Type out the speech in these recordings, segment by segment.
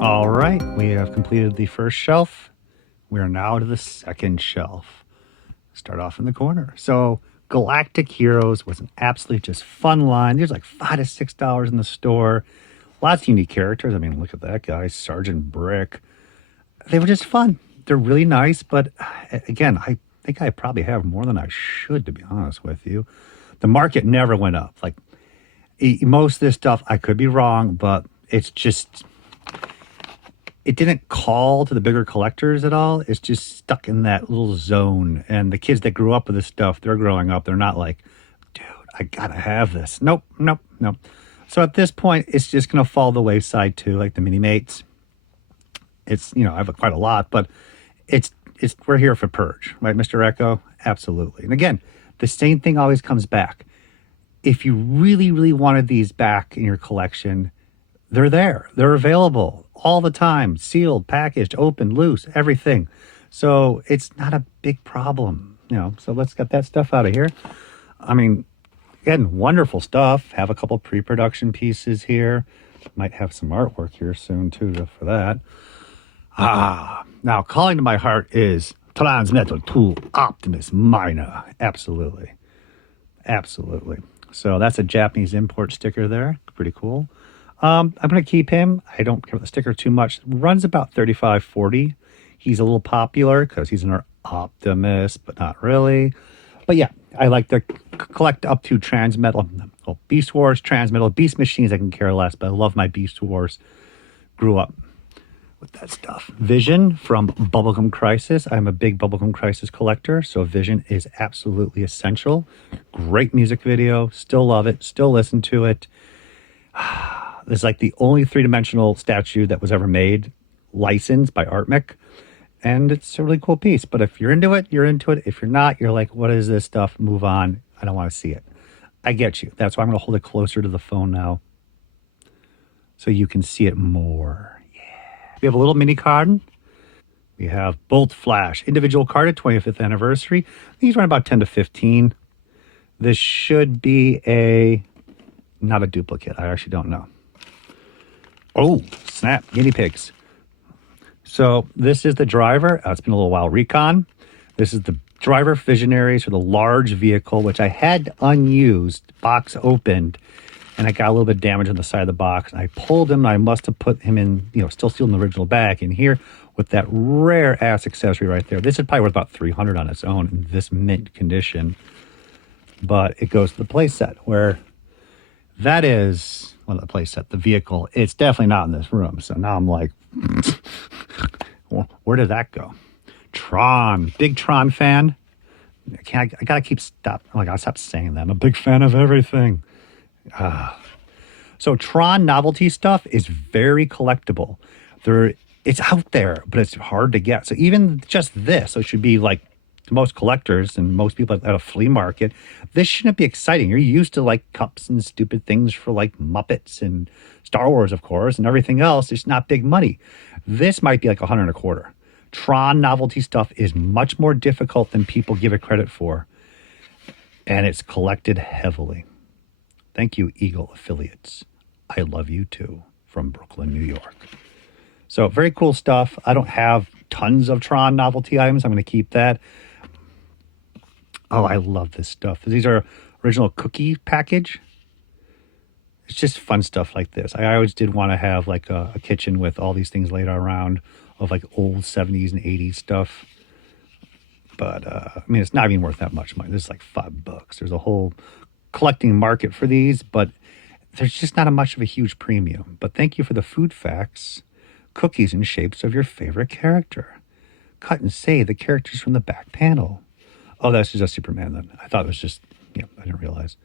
All right, we have completed the first shelf. We are now to the second shelf. Start off in the corner. So, Galactic Heroes was an absolutely just fun line. There's like $5 to $6 in the store. Lots of unique characters. I mean, look at that guy, Sergeant Brick. They were just fun. They're really nice, but again, I think I probably have more than I should, to be honest with you. The market never went up. Like most of this stuff, I could be wrong, but it's just it didn't call to the bigger collectors at all. It's just stuck in that little zone. And the kids that grew up with this stuff, they're growing up. They're not like, dude, I gotta have this. Nope, nope, nope. So at this point, it's just gonna fall the wayside too, like the mini mates. It's I have quite a lot, but it's we're here for purge, right, Mr. Echo? Absolutely. And again, the same thing always comes back. If you really, really wanted these back in your collection, they're there. They're available all the time, sealed, packaged, open, loose, everything. So it's not a big problem. So let's get that stuff out of here. I mean, again, wonderful stuff. Have a couple pre-production pieces here. Might have some artwork here soon too for that. Now calling to my heart is Transmetal 2 Optimus Minor. Absolutely. Absolutely. So that's a Japanese import sticker there. Pretty cool. I'm going to keep him. I don't care about the sticker too much. Runs about 35-40. He's a little popular because he's an Optimus, but not really. But yeah, I like to collect up to Transmetal. Well, Beast Wars, Transmetal, Beast Machines I can care less, but I love my Beast Wars. Grew up with that stuff. Vision from Bubblegum Crisis. I'm a big Bubblegum Crisis collector, so Vision is absolutely essential. Great music video. Still love it. Still listen to it. It's like the only three-dimensional statue that was ever made, licensed by Artmic, and it's a really cool piece. But if you're into it, you're into it. If you're not, you're like, what is this stuff? Move on. I don't want to see it. I get you. That's why I'm going to hold it closer to the phone now so you can see it more. Yeah. We have a little mini card. We have Bolt Flash, individual card at 25th anniversary. These run about 10 to 15. This should be not a duplicate. I actually don't know. Oh, snap, guinea pigs. So this is the driver. It's been a little while. Recon. This is the driver Visionaries for the large vehicle, which I had unused, box opened, and I got a little bit of damage on the side of the box. I pulled him, and I must have put him in, still sealed in the original bag in here with that rare ass accessory right there. This is probably worth about $300 on its own in this mint condition. But it goes to the playset where that is... Well, the playset, the vehicle, it's definitely not in this room. So now I'm like, where did that go? Tron, big Tron fan. I gotta I gotta stop saying that. I'm a big fan of everything. So Tron novelty stuff is very collectible. It's out there, but it's hard to get. So even just this, so it should be like most collectors and most people at a flea market, this shouldn't be exciting. You're used to like cups and stupid things for like Muppets and Star Wars, of course, and everything else. It's not big money. This might be like $125. Tron novelty stuff is much more difficult than people give it credit for, and it's collected heavily. Thank you, Eagle affiliates. I love you too, from Brooklyn, New York. So very cool stuff. I don't have tons of Tron novelty items. I'm going to keep that. Oh, I love this stuff. These are original cookie package. It's just fun stuff like this. I always did want to have like a kitchen with all these things laid around of like old 70s and 80s stuff. But, I mean, it's not even worth that much money. This is like $5. There's a whole collecting market for these, but there's just not much of a huge premium. But thank you for the food facts. Cookies in shapes of your favorite character. Cut and save the characters from the back panel. Oh, that's just Superman then. I thought it was just, I didn't realize.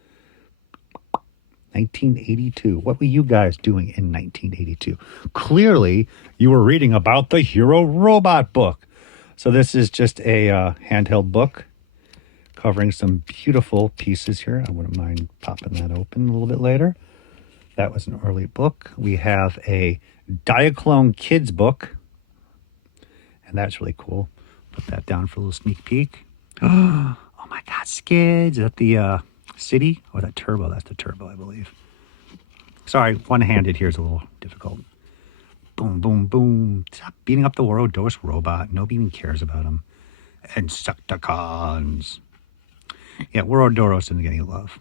1982. What were you guys doing in 1982? Clearly, you were reading about the Hero Robot book. So this is just a handheld book covering some beautiful pieces here. I wouldn't mind popping that open a little bit later. That was an early book. We have a Diaclone Kids book, and that's really cool. Put that down for a little sneak peek. Oh my God, Skids. Is that the City? Or that Turbo? That's the Turbo, I believe. Sorry, one-handed here is a little difficult. Boom, boom, boom. Stop beating up the Ouroboros robot. Nobody even cares about him. Insecticons. Yeah, Ouroboros doesn't get any love.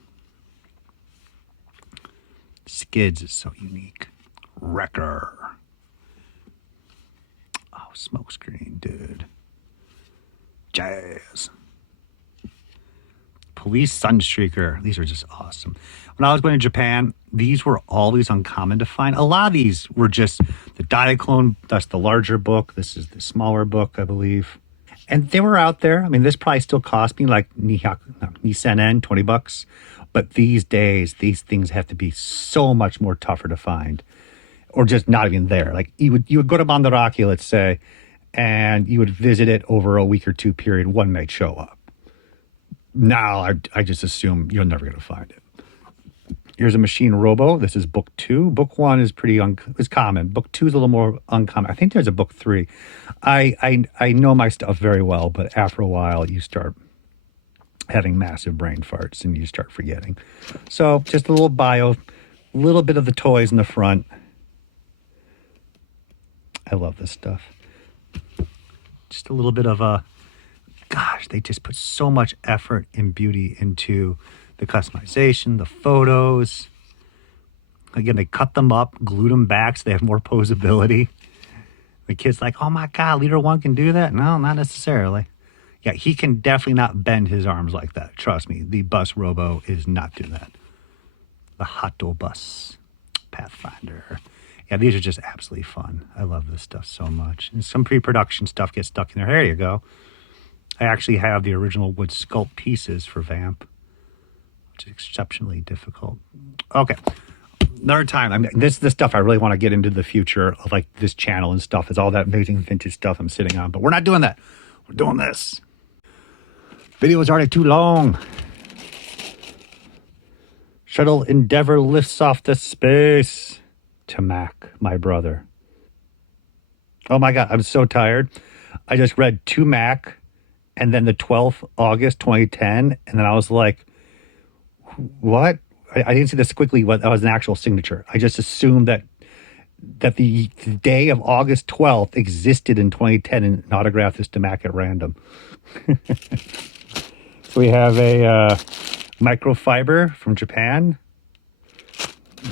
Skids is so unique. Wrecker. Oh, smokescreen, dude. Jazz. Police Sunstreaker. These are just awesome. When I was going to Japan, these were always uncommon to find. A lot of these were just the Diaclone. That's the larger book. This is the smaller book, I believe. And they were out there. I mean, this probably still cost me like Nissan $20. But these days, these things have to be so much more tougher to find, or just not even there. Like you would go to Mandarake, let's say, and you would visit it over a week or two period. One might show up. Now I just assume you're never going to find it. Here's a Machine Robo. This is book 2. Book 1 is is common. Book 2 is a little more uncommon. I think there's a book 3. I know my stuff very well, but after a while you start having massive brain farts and you start forgetting. So just a little bio, a little bit of the toys in the front. I love this stuff. Just a little bit of a, gosh, they just put so much effort and beauty into the customization, the photos. Again, they cut them up, glued them back so they have more posability. The kid's like, oh my God, Leader 1 can do that? No, not necessarily. Yeah, he can definitely not bend his arms like that. Trust me, the bus robo is not doing that. The Hato bus, Pathfinder. Yeah, these are just absolutely fun. I love this stuff so much. And some pre-production stuff gets stuck in there. There you go. I actually have the original wood sculpt pieces for Vamp, which is exceptionally difficult. Okay, another time. I mean, this is the stuff I really want to get into the future of, like this channel and stuff. Is all that amazing vintage stuff I'm sitting on. But we're not doing that. We're doing this. Video is already too long. Shuttle Endeavour lifts off to space. Tamak, my brother. Oh my God, I'm so tired. I just read Tamak and then the 12th August 2010. And then I was like, what? I didn't see this quickly. What that was an actual signature. I just assumed that the day of August 12th existed in 2010 and autographed this Tamak at random. So we have a microfiber from Japan.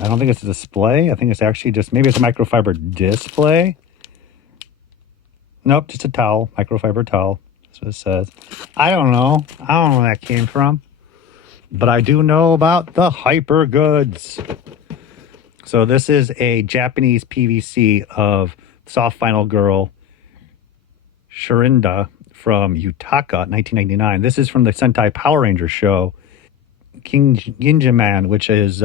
I don't think it's a display. I think it's actually just, maybe it's a microfiber display. Nope, just a towel, microfiber towel. That's what it says. I don't know where that came from. But I do know about the hyper goods. So this is a Japanese PVC of Soft Vinyl Girl Shirinda from Yutaka, 1999. This is from the Sentai Power Rangers show, Ginjaman, which is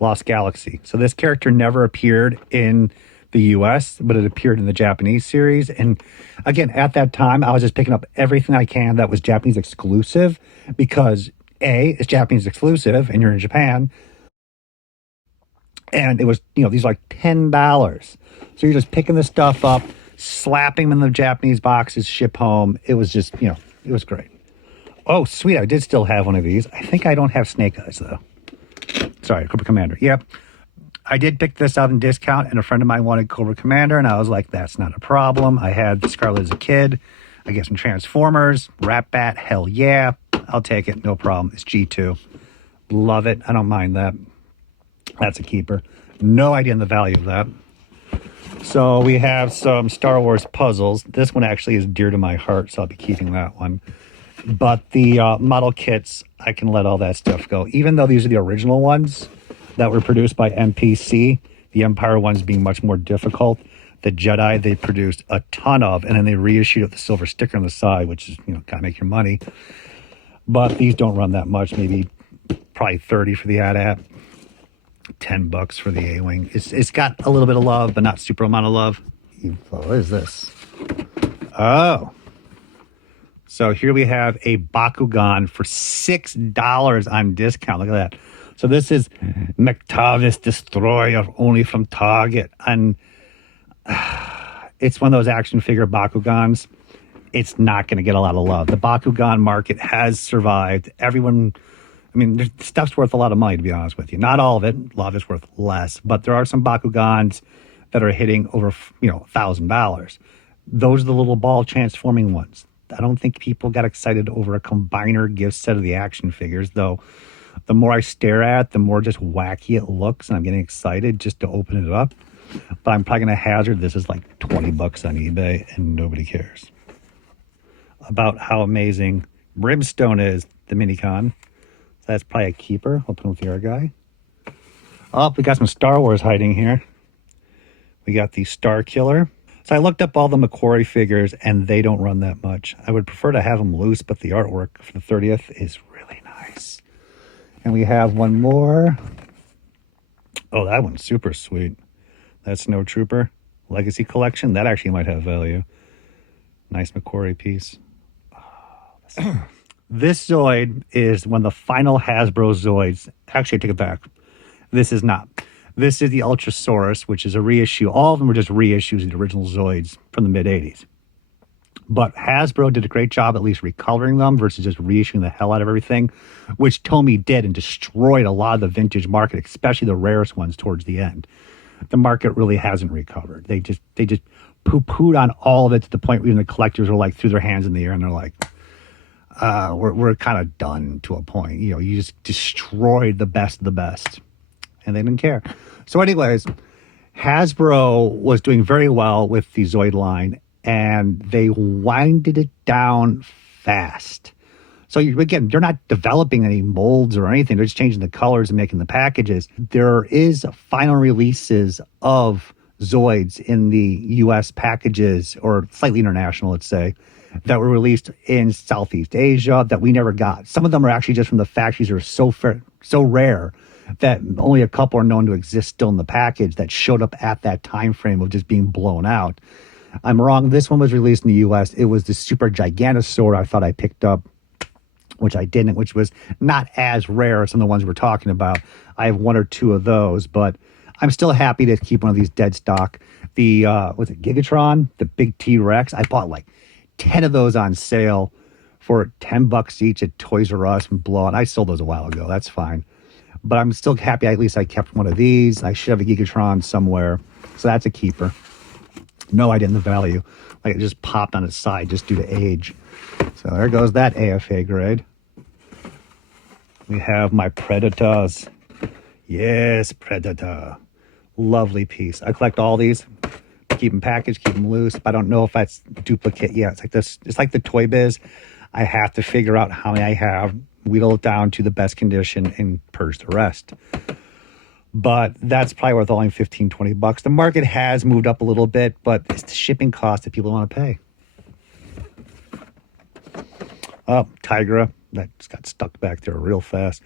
Lost Galaxy. So this character never appeared in the US, but it appeared in the Japanese series. And again, at that time, I was just picking up everything I can that was Japanese exclusive, because A, it's Japanese exclusive and you're in Japan. And it was, these are like $10. So you're just picking this stuff up, slapping them in the Japanese boxes, ship home. It was just, it was great. Oh, sweet. I did still have one of these. I think I don't have Snake Eyes, though. Sorry, Cobra Commander. Yep. I did pick this out in discount, and a friend of mine wanted Cobra Commander, and I was like, that's not a problem. I had Scarlet as a kid. I get some Transformers, Rat Bat, hell yeah. I'll take it, no problem. It's G2. Love it. I don't mind that. That's a keeper. No idea on the value of that. So we have some Star Wars puzzles. This one actually is dear to my heart, so I'll be keeping that one. But the model kits, I can let all that stuff go. Even though these are the original ones that were produced by MPC, the Empire ones being much more difficult. The Jedi, they produced a ton of, and then they reissued it with the silver sticker on the side, which is, kind of make your money. But these don't run that much, maybe probably 30 for the AT-AT, $10 for the A-Wing. It's got a little bit of love, but not super amount of love. What is this? Oh. So here we have a Bakugan for $6 on discount. Look at that. So this is McTavish Destroyer, only from Target. And it's one of those action figure Bakugans. It's not going to get a lot of love. The Bakugan market has survived. Everyone, stuff's worth a lot of money, to be honest with you. Not all of it. A lot of it's worth less. But there are some Bakugans that are hitting over, $1,000. Those are the little ball transforming ones. I don't think people got excited over a combiner gift set of the action figures, though. The more I stare at, the more just wacky it looks, and I'm getting excited just to open it up. But I'm probably going to hazard this is like $20 on eBay, and nobody cares about how amazing Brimstone is, the Minicon. So that's probably a keeper. I'll put him with the other guy. Oh, we got some Star Wars hiding here. We got the Star Killer. So I looked up all the McQuarrie figures, and they don't run that much. I would prefer to have them loose, but the artwork for the 30th is really nice. And we have one more. Oh, that one's super sweet. That's Snow Trooper Legacy Collection. That actually might have value. Nice McQuarrie piece. Oh, this Zoid is one of the final Hasbro Zoids. Actually, I take it back. This is not. This is the Ultrasaurus, which is a reissue. All of them were just reissues of the original Zoids from the mid-'80s. But Hasbro did a great job at least recoloring them versus just reissuing the hell out of everything, which Tomy did and destroyed a lot of the vintage market, especially the rarest ones towards the end. The market really hasn't recovered. They just poo-pooed on all of it to the point where even the collectors were like, threw their hands in the air and they're like, we're kind of done to a point. You just destroyed the best of the best. And they didn't care. So anyways, Hasbro was doing very well with the Zoid line, and they winded it down fast. So again, they're not developing any molds or anything. They're just changing the colors and making the packages. There is final releases of Zoids in the U.S. packages, or slightly international, let's say, that were released in Southeast Asia that we never got. Some of them are actually just from the factories that are so rare that only a couple are known to exist still in the package that showed up at that time frame of just being blown out. I'm wrong. This one was released in the U.S. It was the Super Gigantosaur I thought I picked up, which I didn't, which was not as rare as some of the ones we're talking about. I have one or two of those, but I'm still happy to keep one of these dead stock. The, was it Gigatron? The big T-Rex? I bought like 10 of those on sale for $10 each at Toys R Us and Blowout. I sold those a while ago. That's fine. But I'm still happy at least I kept one of these. I should have a Gigatron somewhere. So that's a keeper. No, I didn't the value. Like it just popped on its side just due to age. So there goes that AFA grade. We have my Predators. Yes, Predator. Lovely piece. I collect all these. Keep them packaged, keep them loose. But I don't know if that's duplicate yet. It's like this. It's like the Toy Biz. I have to figure out how many I have, wheedle it down to the best condition, and purge the rest. But that's probably worth only $15-20. The market has moved up a little bit, but it's the shipping cost that people want to pay. Oh, Tigra. That just got stuck back there real fast.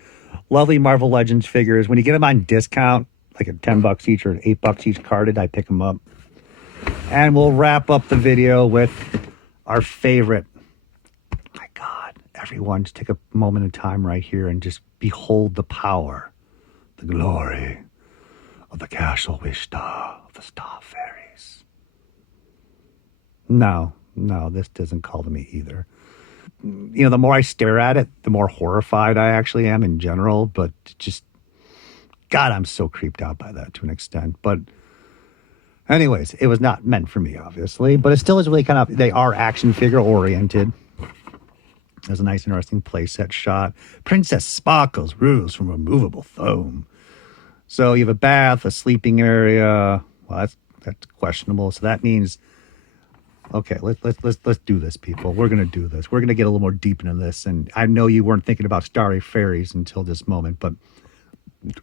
Lovely Marvel Legends figures. When you get them on discount, like at $10 each or $8 each carded, I pick them up. And we'll wrap up the video with our favorite. My God, everyone, just take a moment in time right here and just behold the power, the glory of the Castle Wishtar of the Star Fairies. No, this doesn't call to me either. The more I stare at it, the more horrified I actually am in general, but just, God, I'm so creeped out by that to an extent. But anyways, it was not meant for me, obviously, but it still is really kind of, they are action figure oriented. There's a nice, interesting playset shot. Princess Sparkles rules from removable foam. So you have a bath, a sleeping area. Well, that's questionable. So that means, okay, let's do this, people. We're gonna do this. We're gonna get a little more deep into this. And I know you weren't thinking about Starry Fairies until this moment, but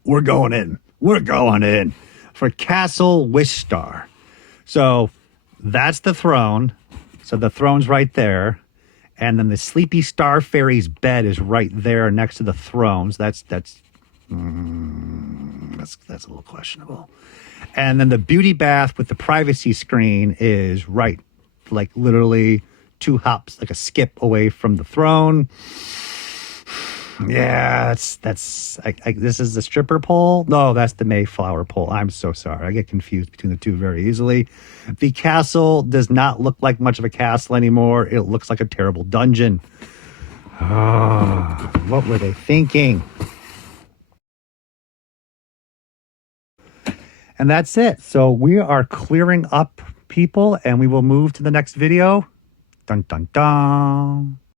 we're going in. We're going in for Castle Wishtar. So that's the throne. So the throne's right there. And then the Sleepy Star Fairy's bed is right there next to the thrones. That's a little questionable. And then the beauty bath with the privacy screen is right, like literally 2 hops, like a skip away from the throne. Yeah, this is the stripper pole. No, that's the Mayflower pole. I'm so sorry. I get confused between the two very easily. The castle does not look like much of a castle anymore. It looks like a terrible dungeon. Oh, what were they thinking? And that's it. So we are clearing up, people, and we will move to the next video. Dun, dun, dun.